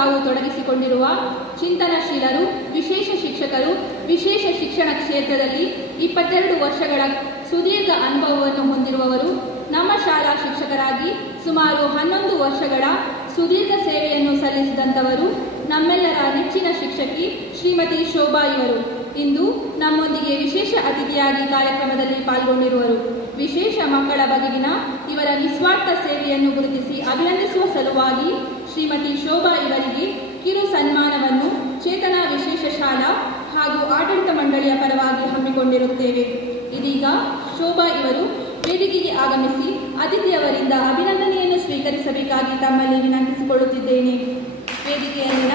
ತಾವು ತೊಡಗಿಸಿಕೊಂಡಿರುವ ಚಿಂತನಶೀಲರು, ವಿಶೇಷ ಶಿಕ್ಷಕರು, ವಿಶೇಷ ಶಿಕ್ಷಣ ಕ್ಷೇತ್ರದಲ್ಲಿ 22 ವರ್ಷಗಳ ಸುದೀರ್ಘ ಅನುಭವವನ್ನು ಹೊಂದಿರುವವರು, ನಮ್ಮ ಶಾಲಾ ಶಿಕ್ಷಕರಾಗಿ ಸುಮಾರು 11 ವರ್ಷಗಳ ಸುದೀರ್ಘ ಸೇವೆಯನ್ನು ಸಲ್ಲಿಸಿದಂಥವರು, ನಮ್ಮೆಲ್ಲರ ನೆಚ್ಚಿನ ಶಿಕ್ಷಕಿ ಶ್ರೀಮತಿ ಶೋಭಾ ಇವರು ಇಂದು ನಮ್ಮೊಂದಿಗೆ ವಿಶೇಷ ಅತಿಥಿಯಾಗಿ ಕಾರ್ಯಕ್ರಮದಲ್ಲಿ ಪಾಲ್ಗೊಂಡಿರುವರು. ವಿಶೇಷ ಮಕ್ಕಳ ಬಗೆಗಿನ ಇವರ ನಿಸ್ವಾರ್ಥ ಸೇವೆಯನ್ನು ಗುರುತಿಸಿ ಅಭಿನಂದಿಸುವ ಸಲುವಾಗಿ ಶ್ರೀಮತಿ ಶೋಭಾ ಇವರಿಗೆ ಕಿರು ಸನ್ಮಾನವನ್ನು ಚೇತನಾ ವಿಶೇಷ ಶಾಲಾ ಹಾಗೂ ಆಡಳಿತ ಮಂಡಳಿಯ ಪರವಾಗಿ ಹಮ್ಮಿಕೊಂಡಿರುತ್ತೇವೆ. ಇದೀಗ ಶೋಭಾ ಇವರು ವೇದಿಕೆಗೆ ಆಗಮಿಸಿ ಅತಿಥಿಯವರಿಂದ ಅಭಿನಂದನೆಯನ್ನು ಸ್ವೀಕರಿಸಬೇಕಾಗಿ ತಮ್ಮಲ್ಲಿ ವಿನಂತಿಸಿಕೊಳ್ಳುತ್ತಿದ್ದೇನೆ. ವೇದಿಕೆಯಲ್ಲಿನ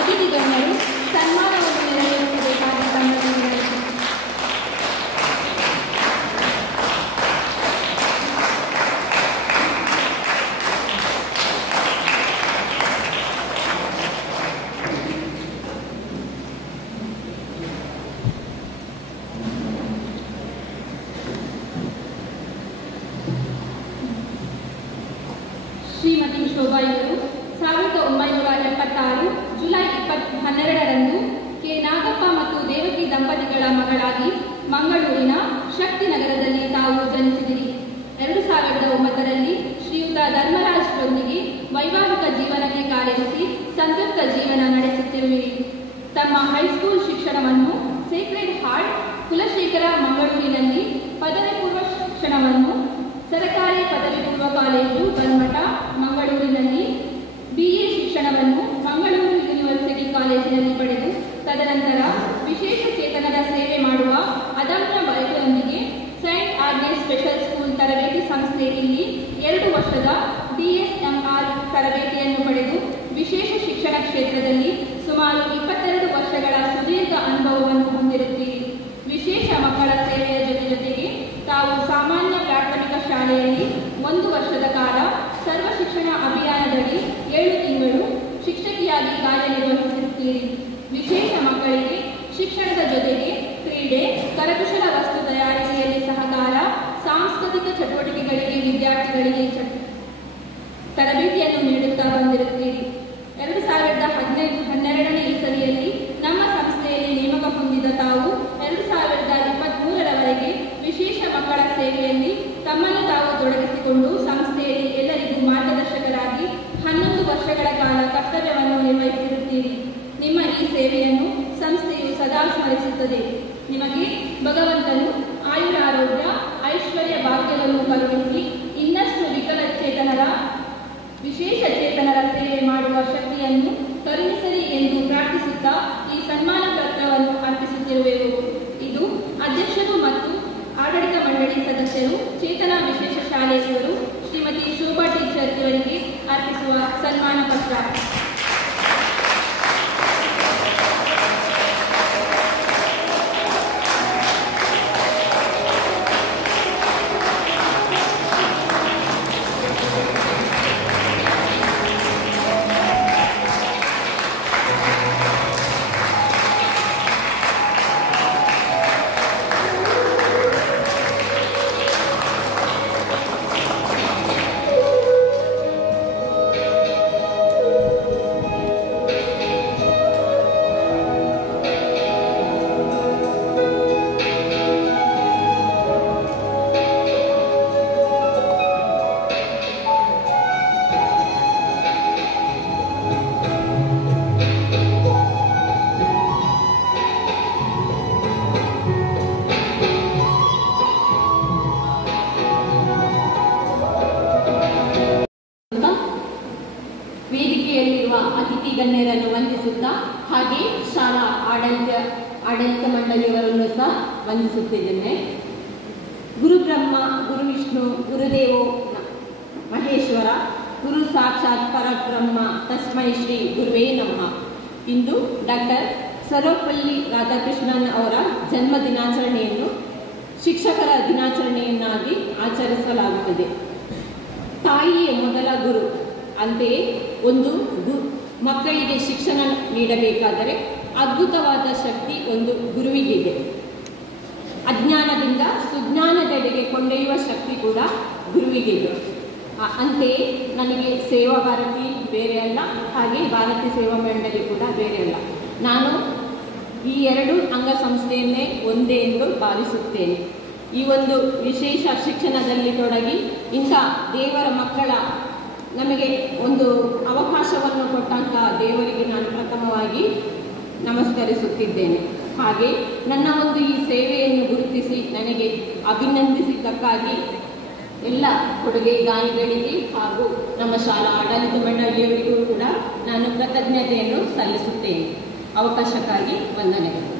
ಅತಿಥಿ ಗಣ್ಯರು ಸನ್ಮಾನವನ್ನು ನೆರವೇರಿಸಬೇಕಾಗಿ ತಮ್ಮಲ್ಲಿ ವಿನಂತಿಸಿ. ಶ್ರೀಮತಿ ಶೋಭಾ ಇವರು 1976 ಜುಲೈ 12ರಂದು ಕೆ. ನಾಗಪ್ಪ ಮತ್ತು ದೇವಕಿ ದಂಪತಿಗಳ ಮಗಳಾಗಿ ಮಂಗಳೂರಿನ ಶಕ್ತಿನಗರದಲ್ಲಿ ತಾವು ಜನಿಸಿದಿರಿ. 2009ರಲ್ಲಿ ಶ್ರೀಯುತ ಧರ್ಮರಾಜ್ರೊಂದಿಗೆ ವೈವಾಹಿಕ ಜೀವನಕ್ಕೆ ಕಾಲಿರಿಸಿ ಸಂತೃಪ್ತ ಜೀವನ ನಡೆಸುತ್ತಿರುವಿರಿ. ತಮ್ಮ ಹೈಸ್ಕೂಲ್ ಶಿಕ್ಷಣವನ್ನು ಸೇಕ್ರೆಡ್ ಹಾರ್ಟ್ ಕುಲಶೇಖರ ಮಂಗಳೂರಿನಲ್ಲಿ, ಪದವಿ ಪೂರ್ವ ಶಿಕ್ಷಣವನ್ನು ಸರ್ಕಾರಿ ಪದವಿ ಪೂರ್ವ ಕಾಲೇಜು ಬನ್ಮಠ ಮಂಗಳೂರಿನಲ್ಲಿ, BA ಶಿಕ್ಷಣವನ್ನು ಮಂಗಳೂರು ಯೂನಿವರ್ಸಿಟಿ ಕಾಲೇಜಿನಲ್ಲಿ ಪಡೆದು ತದನಂತರ ವಿಶೇಷ ಚೇತನರ ಸೇವೆ ಮಾಡುವ ಅದಮ್ಯ ಬಯಕೆಯೊಂದಿಗೆ ಸೈಂಟ್ ಆಗ್ನೆಸ್ ಸ್ಪೆಷಲ್ ಸ್ಕೂಲ್ ತರಬೇತಿ ಸಂಸ್ಥೆಯಲ್ಲಿ 2 ವರ್ಷದ DSMR ತರಬೇತಿಯನ್ನು ಪಡೆದು ವಿಶೇಷ ಶಿಕ್ಷಣ ಕ್ಷೇತ್ರದಲ್ಲಿ ಸುಮಾರು 22 ವರ್ಷಗಳ ಸುದೀರ್ಘ ಅನುಭವವನ್ನು ಹೊಂದಿರುತ್ತೀರಿ. ವಿಶೇಷ ಮಕ್ಕಳ ಸೇವೆಯ ಜೊತೆಗೆ ತಾವು ಸಾಮಾನ್ಯ ಪ್ರಾಥಮಿಕ ಶಾಲೆಯಲ್ಲಿ 1 ವರ್ಷದ ಕಾಲ, ಸರ್ವ ಶಿಕ್ಷಣ ಅಭಿಯಾನದಡಿ 7 ತಿಂಗಳು ಶಿಕ್ಷಕಿಯಾಗಿ ಕಾರ್ಯನಿರ್ವಹಿಸುತ್ತೀರಿ. ವಿಶೇಷ ಮಕ್ಕಳಿಗೆ ಶಿಕ್ಷಣದ ಜೊತೆಗೆ ಕ್ರೀಡೆ, ಕರಕುಶಲ ವಸ್ತು ತಯಾರಿಕೆಯಲ್ಲಿ ಸಹಕಾರ, ಸಾಂಸ್ಕೃತಿಕ ಚಟುವಟಿಕೆಗಳಿಗೆ ವಿದ್ಯಾರ್ಥಿಗಳಿಗೆ ತರಬೇತಿಯನ್ನು ನೀಡುತ್ತಾ ಬಂದಿರುತ್ತೀರಿ. 2012ನೇ ಇಸವಿಯಲ್ಲಿ ನಮ್ಮ ಸಂಸ್ಥೆಯಲ್ಲಿ ನೇಮಕ ಹೊಂದಿದ ತಾವು 2023ರವರೆಗೆ ವಿಶೇಷ ಮಕ್ಕಳ ಸೇವೆಯಲ್ಲಿ ತಮ್ಮನ್ನು ತಾವು ತೊಡಗಿಸಿಕೊಂಡು ಸಂಸ್ಥೆಯಲ್ಲಿ ಎಲ್ಲರಿಗೂ ಮಾರ್ಗದರ್ಶಕರಾಗಿ 11 ವರ್ಷಗಳ ಕಾಲ ಕರ್ತವ್ಯವನ್ನು ನಿರ್ವಹಿಸಿರುತ್ತೀರಿ. ನಿಮ್ಮ ಈ ಸೇವೆಯನ್ನು ಸಂಸ್ಥೆಯು ಸದಾ ಸ್ಮರಿಸುತ್ತದೆ. ನಿಮಗೆ ಭಗವಂತನು ಆಯುರಾರೋಗ್ಯ, ಐಶ್ವರ್ಯ ಭಾಗ್ಯವನ್ನು ಕರುಣಿಸಿ ಇನ್ನಷ್ಟು ವಿಕಲಚೇತನರ, ವಿಶೇಷ ಚೇತನರ ಸೇವೆ ಮಾಡುವ ಶಕ್ತಿಯನ್ನು ಕರುಣಿಸಲಿ ಎಂದು ಪ್ರಾರ್ಥಿಸುತ್ತಾ ಈ ಸನ್ಮಾನ ಪತ್ರವನ್ನು ಅರ್ಪಿಸುತ್ತಿರುವೆವು. ಇದು ಅಧ್ಯಕ್ಷರು ಮತ್ತು ಆಡಳಿತ ಮಂಡಳಿ ಸದಸ್ಯರು, ಚೇತನಾ ವಿಶೇಷ ಶಾಲೆಯವರು ಶ್ರೀಮತಿ ಶೋಭಾ ಟೀಚರ್ ಇವರಿಗೆ ಅರ್ಪಿಸುವ ಸನ್ಮಾನ ಪತ್ರ. ವೇದಿಕೆಯಲ್ಲಿರುವ ಅತಿಥಿ ಗಣ್ಯರನ್ನು ವಂದಿಸುತ್ತಾ ಹಾಗೆ ಶಾಲಾ ಆಡಳಿತ ಮಂಡಳಿಯವರನ್ನು ಸಹ ವಂದಿಸುತ್ತಿದ್ದೇನೆ. ಗುರುಬ್ರಹ್ಮ, ಗುರು ವಿಷ್ಣು, ಗುರುದೇವೋ ಮಹೇಶ್ವರ, ಗುರು ಸಾಕ್ಷಾತ್ ಪರಬ್ರಹ್ಮ, ತಸ್ಮೈ ಶ್ರೀ ಗುರುವೇ ನಮಃ. ಇಂದು ಡಾಕ್ಟರ್ ಸರ್ವಪಲ್ಲಿ ರಾಧಾಕೃಷ್ಣನ್ ಅವರ ಜನ್ಮ ದಿನಾಚರಣೆಯನ್ನು ಶಿಕ್ಷಕರ ದಿನಾಚರಣೆಯನ್ನಾಗಿ ಆಚರಿಸಲಾಗುತ್ತದೆ. ತಾಯಿಯೇ ಮೊದಲ ಗುರು. ಅಂತೆಯೇ ಒಂದು ಮಕ್ಕಳಿಗೆ ಶಿಕ್ಷಣ ನೀಡಬೇಕಾದರೆ ಅದ್ಭುತವಾದ ಶಕ್ತಿ ಒಂದು ಗುರುವಿಗಿದೆ. ಅಜ್ಞಾನದಿಂದ ಸುಜ್ಞಾನದೆಡೆಗೆ ಕೊಂಡೊಯ್ಯುವ ಶಕ್ತಿ ಕೂಡ ಗುರುವಿಗಿದೆ. ಅಂತೆಯೇ ನನಗೆ ಸೇವಾ ಭಾರತಿ ಬೇರೆ ಅಲ್ಲ, ಹಾಗೆ ಭಾರತೀಯ ಸೇವಾ ಮಂಡಳಿ ಕೂಡ ಬೇರೆ ಅಲ್ಲ. ನಾನು ಈ ಎರಡು ಅಂಗಸಂಸ್ಥೆಯನ್ನೇ ಒಂದೇ ಎಂದು ಭಾವಿಸುತ್ತೇನೆ. ಈ ಒಂದು ವಿಶೇಷ ಶಿಕ್ಷಣದಲ್ಲಿ ತೊಡಗಿ ಇಂಥ ದೇವರ ಮಕ್ಕಳ ನಮಗೆ ಒಂದು ಅವಕಾಶವನ್ನು ಕೊಟ್ಟಂಥ ದೇವರಿಗೆ ನಾನು ಪ್ರಥಮವಾಗಿ ನಮಸ್ಕರಿಸುತ್ತಿದ್ದೇನೆ. ಹಾಗೆ ನನ್ನ ಒಂದು ಈ ಸೇವೆಯನ್ನು ಗುರುತಿಸಿ ನನಗೆ ಅಭಿನಂದಿಸಿದ್ದಕ್ಕಾಗಿ ಎಲ್ಲ ಕೊಡುಗೆಗಾರರಿಗೆ ಹಾಗೂ ನಮ್ಮ ಶಾಲಾ ಆಡಳಿತ ಮಂಡಳಿಯವರಿಗೂ ಕೂಡ ನಾನು ಕೃತಜ್ಞತೆಯನ್ನು ಸಲ್ಲಿಸುತ್ತೇನೆ. ಅವಕಾಶಕ್ಕಾಗಿ ವಂದನೆಗಳು.